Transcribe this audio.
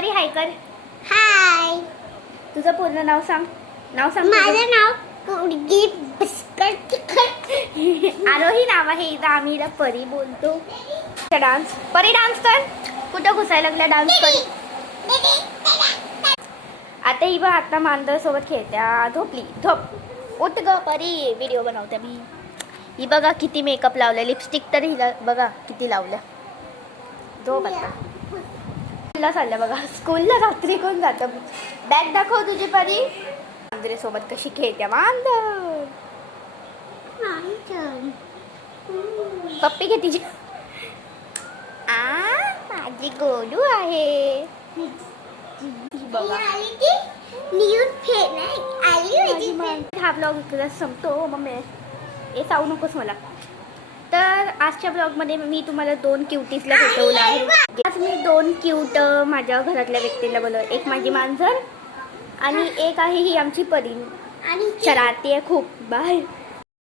परी हाय कर. हाय. तुझं पूर्ण नाव सांग. नाव सांग. माझं नाव पोरगी बिस्कट. आरोही नाव आहे. इथं आम्ही हिला परी बोलतो. डान्स परी डान्स कर. कुठं घुसायला लागल्या डान्स कर. आता ही बघ आता मांजर सोबत खेळत्या. झोपली झोप. उठ ग परी. व्हिडिओ बनवते मी. ही बघा किती मेकअप लावलाय. लिपस्टिक तर हिला बघा किती लावल्या. झोप आता. स्कूलला चालल्या बघा. स्कूलला रात्री कोण जातं. बॅग दाखव तुझी परी. मांजरे सोबत कशी खेळत्या मांजर. पप्पी घे तिची. माझी गोलू आहे. बघा हा ब्लॉग इकडे संपतो. मम्मी हे सांगू नकोस मला. तर आजच्या ब्लॉगमध्ये मी तुम्हाला 2 क्युटीजला भेटवलं आहे. आज मी 2 क्यूट माझ्या घरातल्या व्यक्तीला बोलवलं. एक माझी मांजर आणि एक आहे ही आमची परी. शरारती आहे खूप. बाय.